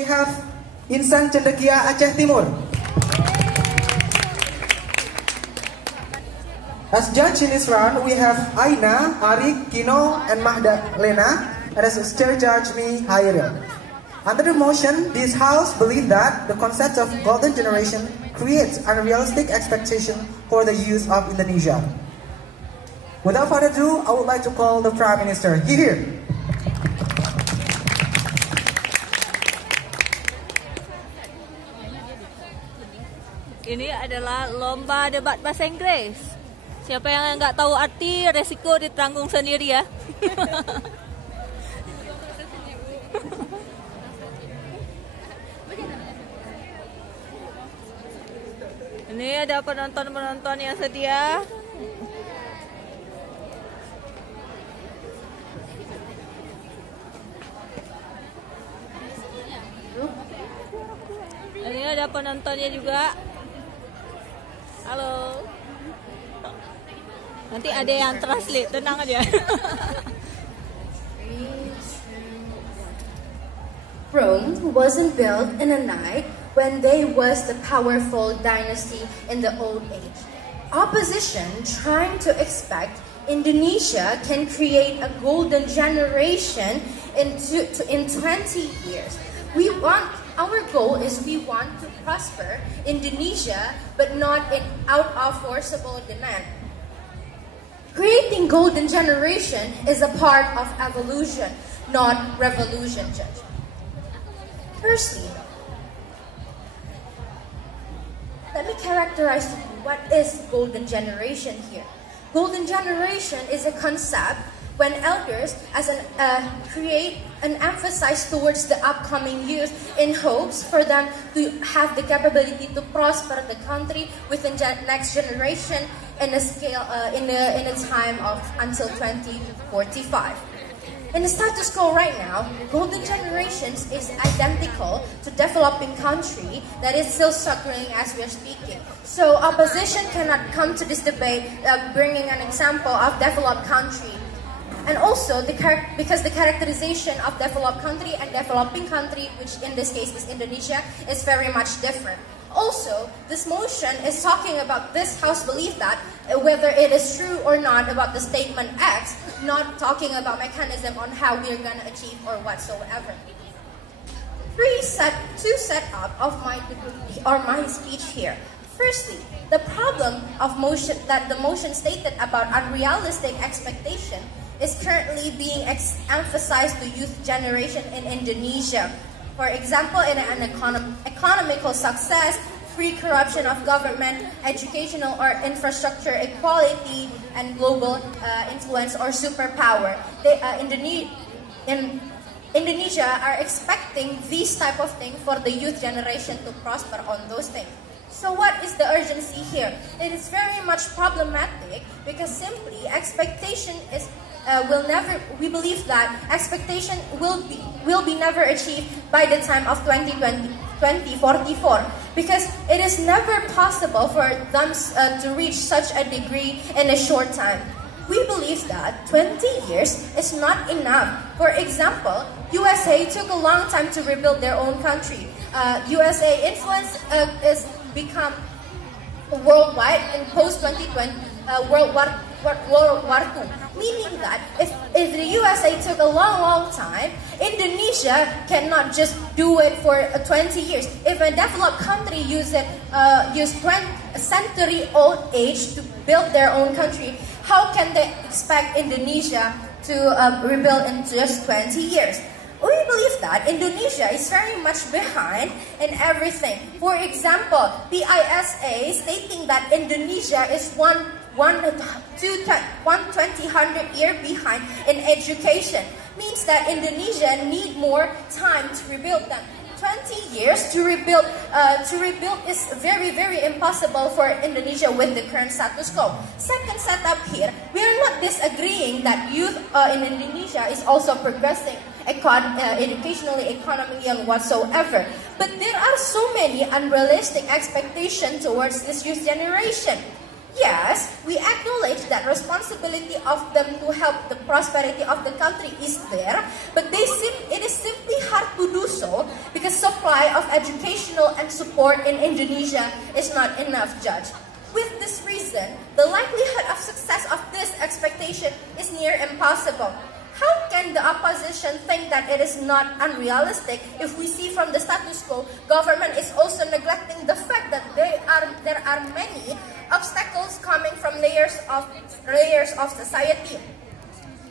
We have Insan Cendekia Aceh Timur. As judge in this round, we have Aina, Arik, Kino, and Mahdalena. And as chair judge, me, Hairil. Under the motion, this house believes that the concept of golden generation creates unrealistic expectation for the youth of Indonesia. Without further ado, I would like to call the Prime Minister here. Ini adalah lomba debat bahasa Inggris. Siapa yang nggak tahu arti, resiko ditanggung sendiri ya. Ini ada penonton-penonton yang sedia. Ini ada penontonnya juga. Halo. Nanti ada yang translate, tenang aja. Rome wasn't built in a night when they was the powerful dynasty in the old age. Opposition trying to expect Indonesia can create a golden generation in 20 years. Our goal is we want to prosper Indonesia, but not out of forcible demand. Creating golden generation is a part of evolution, not revolution, Judge. Firstly, let me characterize to you what is golden generation here. Golden generation is a concept when elders create an emphasis towards the upcoming years in hopes for them to have the capability to prosper the country within the next generation in a scale in a time of until 2045. In the status quo right now, golden generations is identical to developing country that is still struggling as we are speaking. So opposition cannot come to this debate bringing an example of developed country. And also, because the characterization of developed country and developing country, which in this case is Indonesia, is very much different. Also, this motion is talking about this House belief that whether it is true or not about the statement X, not talking about mechanism on how we're going to achieve or whatsoever. Two setup of my speech here. Firstly, the problem of motion that the motion stated about unrealistic expectation is currently being emphasized to youth generation in Indonesia. For example, in an economical success, free corruption of government, educational or infrastructure equality, and global influence or superpower. Indonesia are expecting these type of things for the youth generation to prosper on those things. So what is the urgency here? It is very much problematic because simply expectation is we believe that expectation will be never achieved by the time of 2044 because it is never possible for them to reach such a degree in a short time. We believe that 20 years is not enough. For example, USA took a long time to rebuild their own country. USA influence is become worldwide in post-2020 World War II. Meaning that if the USA took a long time, Indonesia cannot just do it for 20 years. If a developed country use century-old age to build their own country, how can they expect Indonesia to rebuild in just 20 years? We believe that Indonesia is very much behind in everything. For example, PISA stating that Indonesia is 120 year behind in education. Means that Indonesia need more time to rebuild them. 20 years to rebuild is very impossible for Indonesia with the current status quo. Second setup here, we are not disagreeing that youth in Indonesia is also progressing educationally, economically, and whatsoever. But there are so many unrealistic expectations towards this youth generation. Yes, we acknowledge that responsibility of them to help the prosperity of the country is there, but it is simply hard to do so because supply of educational and support in Indonesia is not enough, Judge. With this reason, the likelihood of success of this expectation is near impossible. How can the opposition think that it is not unrealistic if we see from the status quo, government is also neglecting the fact that there are many obstacles coming from layers of society.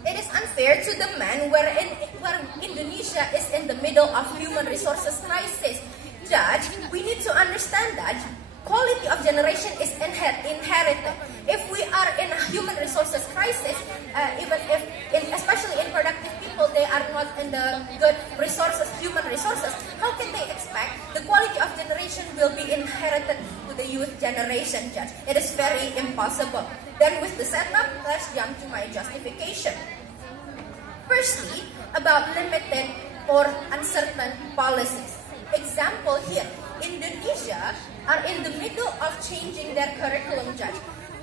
It is unfair to the man where Indonesia is in the middle of human resources crisis. Judge, we need to understand that quality of generation is inherited. If we are in a human resources crisis, especially in productive people, they are not in the good resources, human resources, how can they expect the quality of generation will be inherited to the youth generation, Judge? It is very impossible. Then with the setup, let's jump to my justification. Firstly, about limited or uncertain policies. Example here, Indonesia are in the middle of changing their curriculum, Judge.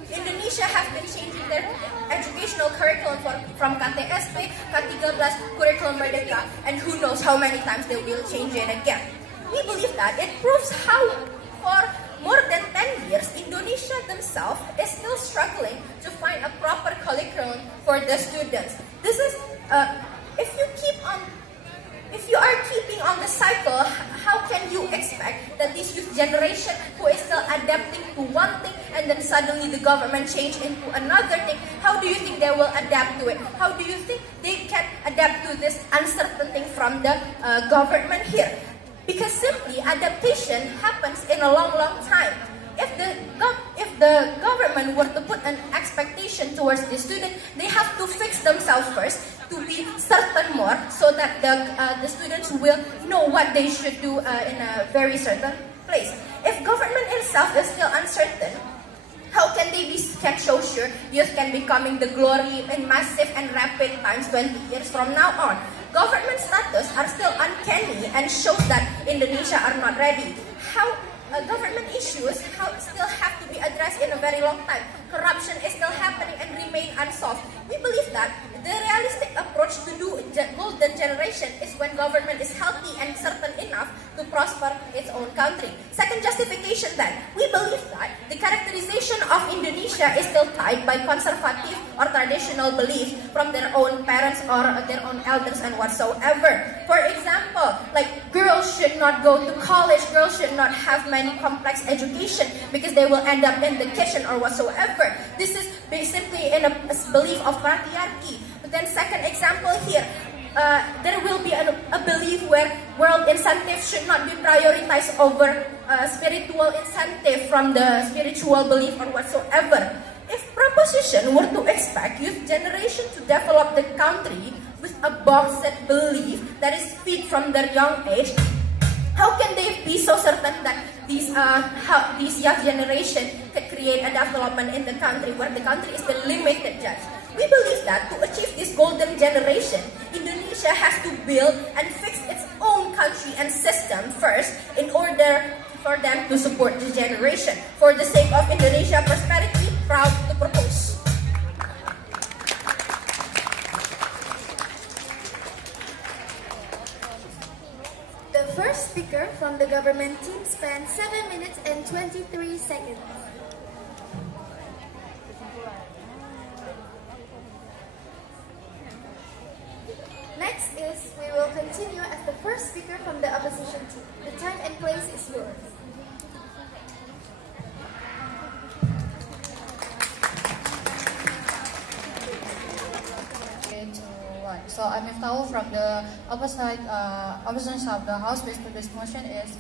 Indonesia have been changing their educational curriculum from KTSP, K13, Curriculum Merdeka, and who knows how many times they will change it again. We believe that it proves how for more than 10 years, Indonesia themselves is still struggling to find a proper curriculum for the students. This is, if you are keeping on the cycle, how can you expect that this youth generation who is still adapting to one thing and then suddenly the government change into another thing, how do you think they will adapt to it? How do you think they can adapt to this uncertain thing from the government here? Because simply adaptation happens in a long time. If the government were to put an expectation towards the student, they have to fix themselves first to be certain more so that the students will know what they should do in a very certain place. If government itself is still uncertain, how can so sure youth can becoming the glory in massive and rapid times 20 years from now on? Government status are still uncanny and shows that Indonesia are not ready. How government issues still have to be addressed in a very long time. Corruption is still happening and remain unsolved. We believe that the realistic approach to do golden generation is when government is healthy and certain enough to prosper its own country. Second justification then, we believe that the characterization of Indonesia is still tied by conservative or traditional belief from their own parents or their own elders and whatsoever. For example, like girls should not go to college, girls should not have many complex education because they will end up in the kitchen or whatsoever. This is simply in a belief of patriarchy. But then second example here, there will be a belief where world incentives should not be prioritized over spiritual incentive from the spiritual belief or whatsoever. If proposition were to expect youth generation to develop the country with a boxed belief that is fit from their young age, how can they be so certain that these young generation could create a development in the country where the country is the limited, Judge? We believe that to achieve this golden generation, Indonesia has to build and fix its own country and system first in order for them to support the generation. For the sake of Indonesia prosperity, proud to propose. The first speaker from the government team spent 7 minutes and 23 seconds. Next is, we will continue as the first speaker from the opposition team. The time and place is yours. So I'm Miftahul from the opposition side of the House. Basically, this motion is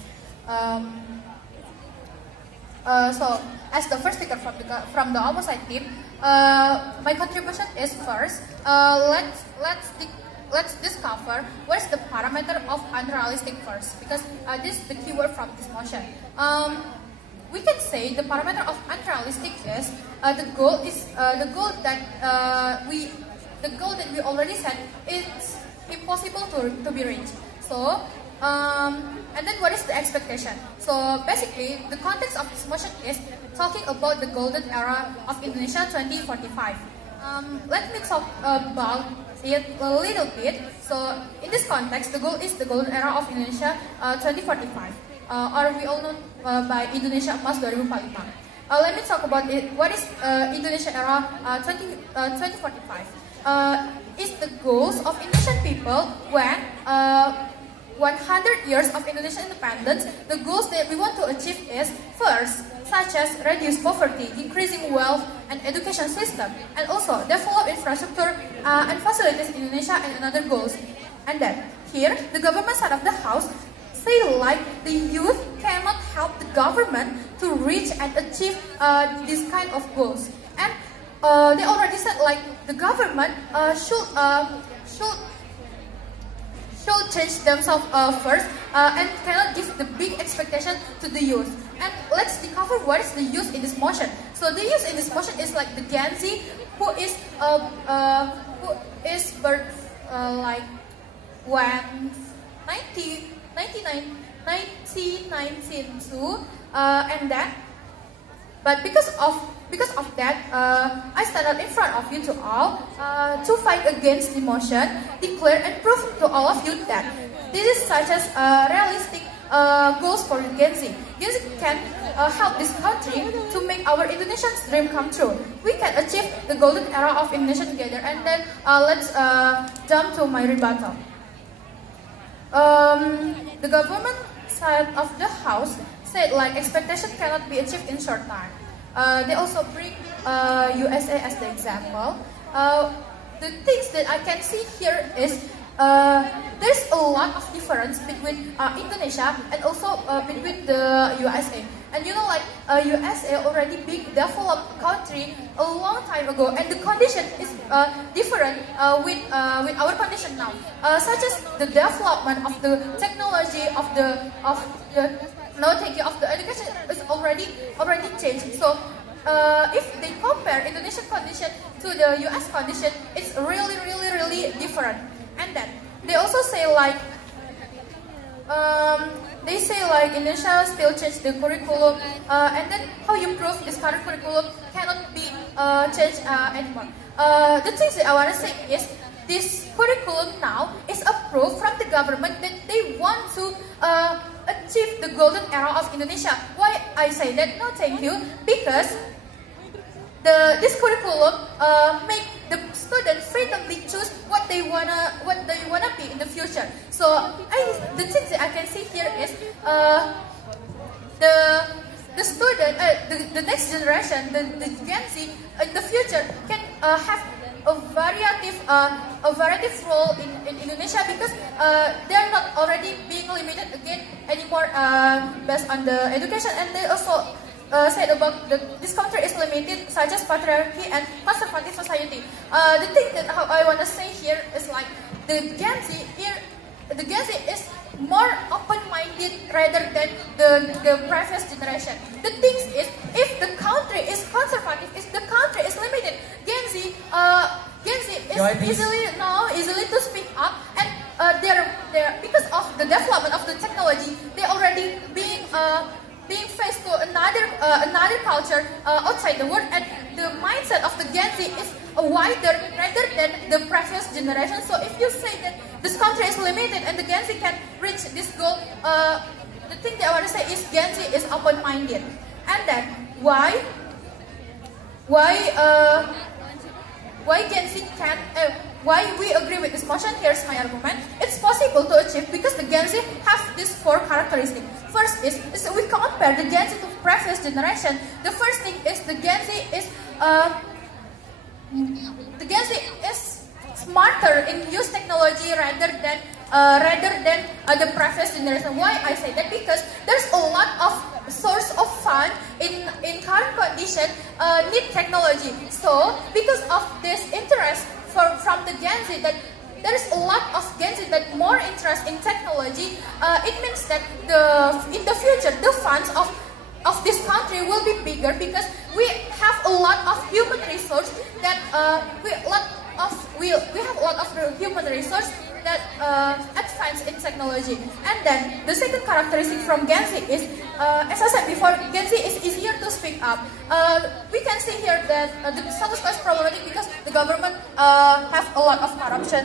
so as the first speaker from the opposite team, my contribution is first. Let's discover what's the parameter of unrealistic first, because this is the keyword from this motion. We can say the parameter of unrealistic is the goal that we already set is impossible to be reached. So And then what is the expectation? So basically, the context of this motion is talking about the golden era of Indonesia 2045. Let me talk about it a little bit. So in this context, the goal is the golden era of Indonesia 2045, or we all know by Indonesia Emas 2045. Let me talk about it. What is Indonesia era 2045? Is the goals of Indonesian people when 100 years of Indonesian independence. The goals that we want to achieve is first, such as reduce poverty, increasing wealth and education system, and also develop infrastructure and facilities in Indonesia and another goals. And then here, the government side of the house say like the youth cannot help the government to reach and achieve this kind of goals. And they already said like the government should change themselves first and cannot give the big expectation to the youth. And let's discover what is the youth in this motion. So the youth in this motion is like the Gen Z who is birth like when 1992 and that. But because of that, I stand in front of you to all to fight against the motion, declare and prove to all of you that this is such as realistic goals for Gen Z. Gen Z can help this country to make our Indonesian dream come true. We can achieve the golden era of Indonesia together. And then let's jump to my rebuttal. The government side of the house said like expectation cannot be achieved in short time. They also bring USA as the example. The things that I can see here is there's a lot of difference between Indonesia and also between the USA. And you know, like USA already big developed country a long time ago, and the condition is different with our condition now, such as the development of the technology of the education is already changed. So if they compare Indonesian condition to the US condition, it's really different. And then they also say like Indonesia still change the curriculum, and then how you prove this current curriculum cannot be changed anymore. The things that I want to say is this curriculum now is approved from the government that they want to achieve the golden era of Indonesia. Why I say that? No, thank you. Because this curriculum make the students freely choose what they wanna be in the future. So the things that I can see here is the student, the next generation, the Gen Z in the future can have a variety role in Indonesia, because they're not already being limited again anymore based on the education. And they also said about this country is limited, such as patriarchy and conservative society. The thing that I want to say here is like the Gen Z here, the Gen Z is more open-minded rather than the previous generation. The thing is, if the country is conservative, if the country is limited, Gen Z is easily to speak up, and they're because of the development of the technology, they already being faced to another culture outside the world, and the mindset of the Gen Z is wider rather than the previous generation. So if you say that this country is limited and the Gen Z can reach this goal, the thing that I want to say is Gen Z is open-minded. And then why Gen Z can why we agree with this motion? Here's my argument. It's possible to achieve because the Gen Z have these 4 characteristics. First is we compare the Gen Z to previous generation. The first thing is the Gen Z is smarter in use technology rather than the previous generation. Why I say that? Because there's a lot of source of fund in current condition need technology. So because of this interest from the Gen Z, that there is a lot of Gen Z that more interest in technology, it means that in the future the funds of this country will be bigger, because we have a lot of human resource that we have a lot of human resource that that advanced in technology. And then the second characteristic from Gen Z is, as I said before, Gen Z is easier to speak up. We can see here that the status quo is problematic because the government have a lot of corruption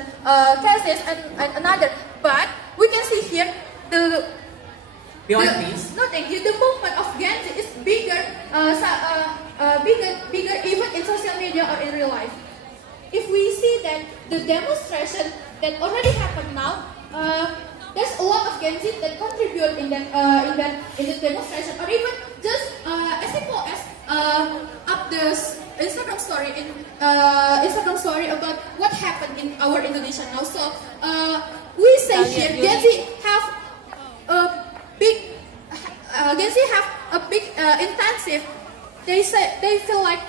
cases and another. But we can see here the the movement of Gen Z is bigger, bigger even in social media or in real life. If we see that the demonstration that already happened now, there's a lot of Gen Z that contribute in the demonstration, or even just as simple as up the Instagram story about what happened in our Indonesia now. So we say here Gen Z have a big intensive. They feel like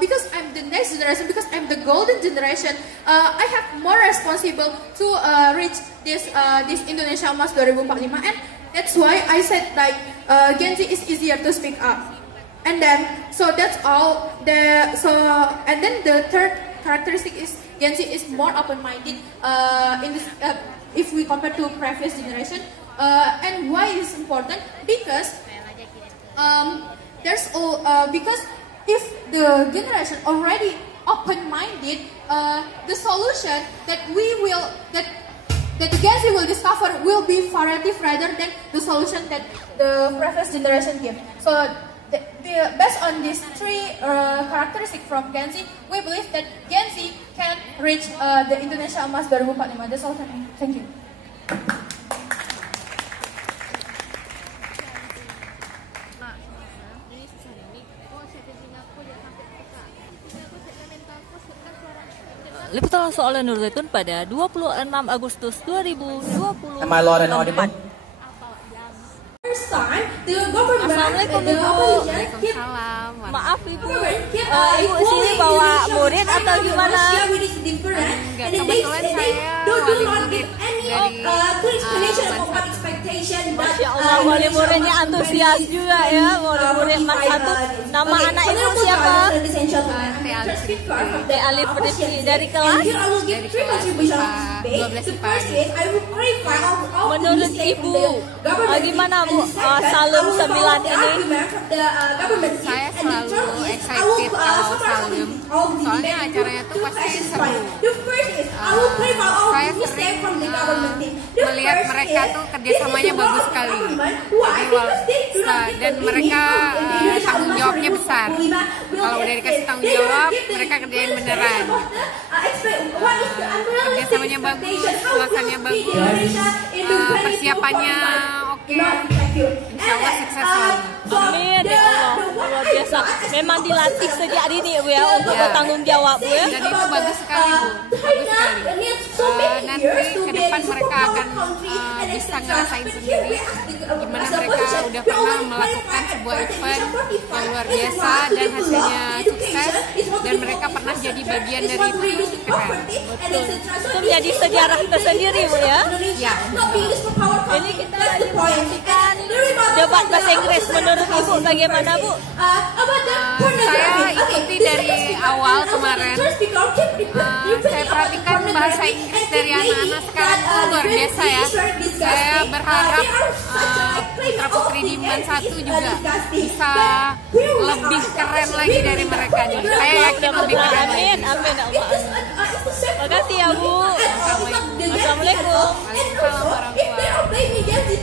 because I'm the next generation, because I'm the golden generation, I have more responsible to reach this Indonesia Emas 2045, and that's why I said like Gen Z is easier to speak up. And then so that's all. And then the third characteristic is Gen Z is more open-minded in this if we compare to previous generation. And why is important? Because because if the generation already open-minded, the solution that the Gen Z will discover will be variative rather than the solution that the previous generation give. So based on these three characteristics from Gen Z, we believe that Gen Z can reach the Indonesia Emas 2045. That's all from me. Thank you. Liputan langsung oleh Nur Zaitun pada 26 Agustus 2024. Am I loud and audible? First time, the government Assalamualaikum and the Ibu. opposition Maaf Ibu, Ibu sini bawa murid atau gimana? Kebetulan saya wali murid dari Masya Allah, wali muridnya antusias juga ya, wali murid Mas Satu. Nama anak Ibu siapa? Teh Alif Rifki dari kelas? Menurut Ibu, gimana Bu Salam 9 ini? saya selalu excited kalau Salim, soalnya acaranya tuh pasti seru. Saya sering melihat mereka tuh kerjasamanya bagus sekali. Dan mereka tanggung jawabnya besar. Kalau udah dikasih tanggung jawab, mereka kerjain beneran. Kerjasamanya bagus, suasananya bagus, persiapannya oke. Insya Allah sukses selalu. Amin ya Allah, luar biasa. Memang dilatih sejak dini Bu ya untuk bertanggung jawab Bu ya. Dan itu bagus sekali Bu, bagus sekali. Nanti ke depan mereka akan bisa ngerasain sendiri gimana mereka udah pernah melakukan sebuah event yang luar biasa dan hasilnya sukses, dan mereka pernah jadi bagian dari itu. Keren. Itu menjadi sejarah tersendiri Bu ya. Ya. Ini kita lagi menyaksikan debat bahasa Inggris. Menurut Ibu bagaimana Bu? Saya ikuti dari awal kemarin. Saya perhatikan bahasa Inggris dari anak-anak sekarang itu luar biasa ya. Saya berharap putra putri Diman 1 juga bisa lebih keren lagi dari mereka nih. Saya yakin lebih keren. Amin, amin Allah. Terima kasih ya Bu. Assalamualaikum.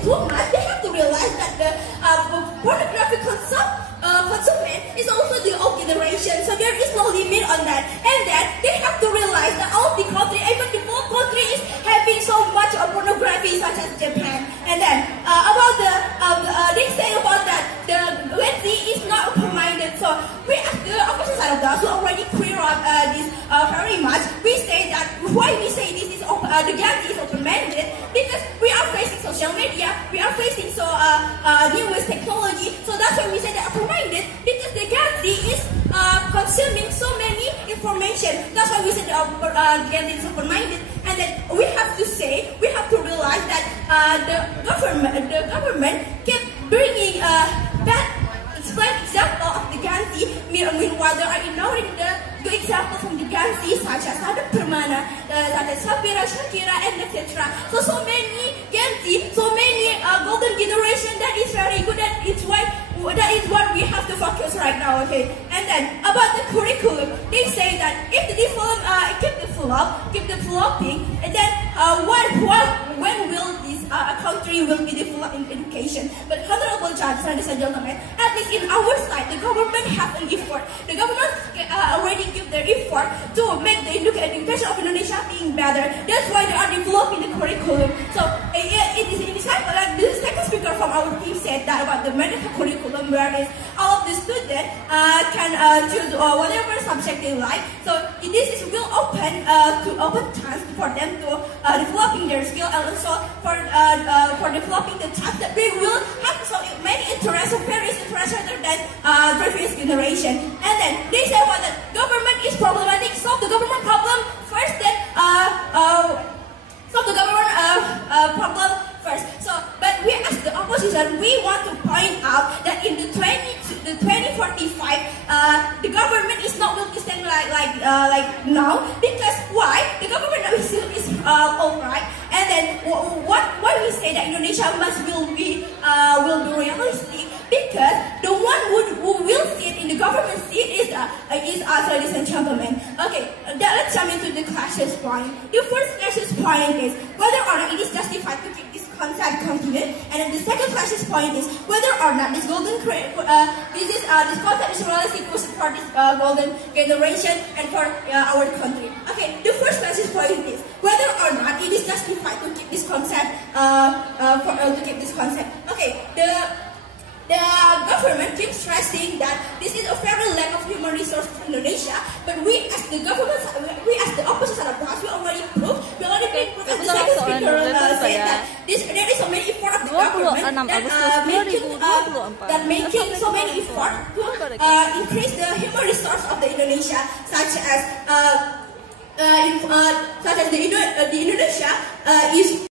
Waalaikumsalam pornographic consumption is also the old generation, so there is no limit on that. And then they have to realize that all the country, even the whole country, is having so much of pornography, such as Japan. And then about they say about that the Gen Z is not open-minded. So we, as the opposite side of that, who already clear up this very much, we say that why we say this is the Gen Z is open-minded, because we are facing social media, we are facing newest technology. So that's why we say that open-minded, because the Gen Z is consuming so many information. That's why we say that Gen Z is open-minded. And then we have to realize that the government keep bringing bad example of the Gen Z. Meanwhile, they are ignoring the good example from the Gen Z, such as other Permana, such as Shapira, Shakira, and etc. So many Gen Z, so many golden generation that is very good. That is what we have to focus right now. Okay. And then about the curriculum, they say that if the develop, keep developing, and then when will this country will be developed in education? But honorable judges, ladies and gentlemen, at least in our side, the government have an effort. The government already give their effort to make the education of Indonesia being better. That's why they are developing the curriculum. So it is in this time, like the second speaker from our team said that about the medical curriculum, whereas all of the students can choose whatever subject they like. So this will open chance for them to developing their skill, and also for developing the chance that they will have so many interests, various interests rather than previous generation. And then they say what the government is problematic. Solve the government problem first, then solve the government problem first. So, but we as the opposition, we want to point out that in the 2045, the government is not will be stand like now. Because why? The government now is alright. And then why we say that Indonesia will be realistic? Because the one who will sit in the government seat is us, ladies and gentlemen. Okay, let's jump into the clashes point. The first clashes point is whether or not it is justified to keep this concept continue, and then the second clashes point is whether or not this this concept is realistic for this golden generation and for our country. Okay, the first clashes point is whether or not it is justified to keep this concept Okay, the government keeps stressing that this is a very lack of human resource in Indonesia, but we as the government, we as the opposition of the house, we already proved, as the second speaker said that there is so many effort of the government that making so many effort to increase the human resource of the Indonesia, such as the Indonesia is